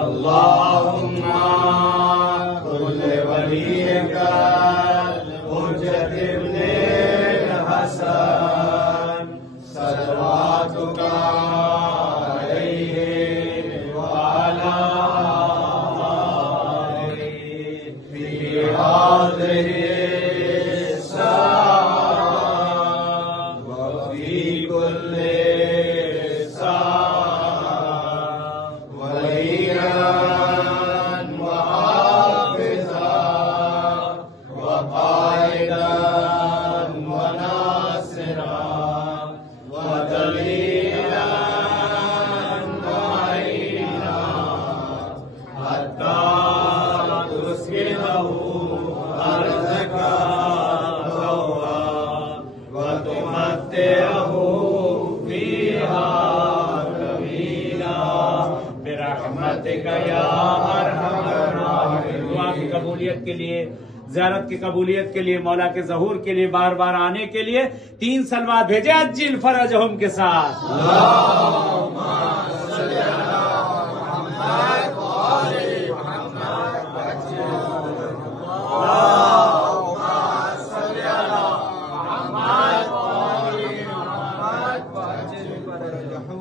अल्लाहुम्मा कुल्ले वलियका हुज्जत इब्ने हसन सलवातुका अलैहि व अला आलिहि फी हाज़िहि दुआ की कबूलियत के लिए, ज़ियारत की कबूलियत के लिए, मौला के ज़हूर के लिए, बार बार आने के लिए 3 सलवात भेजे अज्जिल फरजहुम के साथ।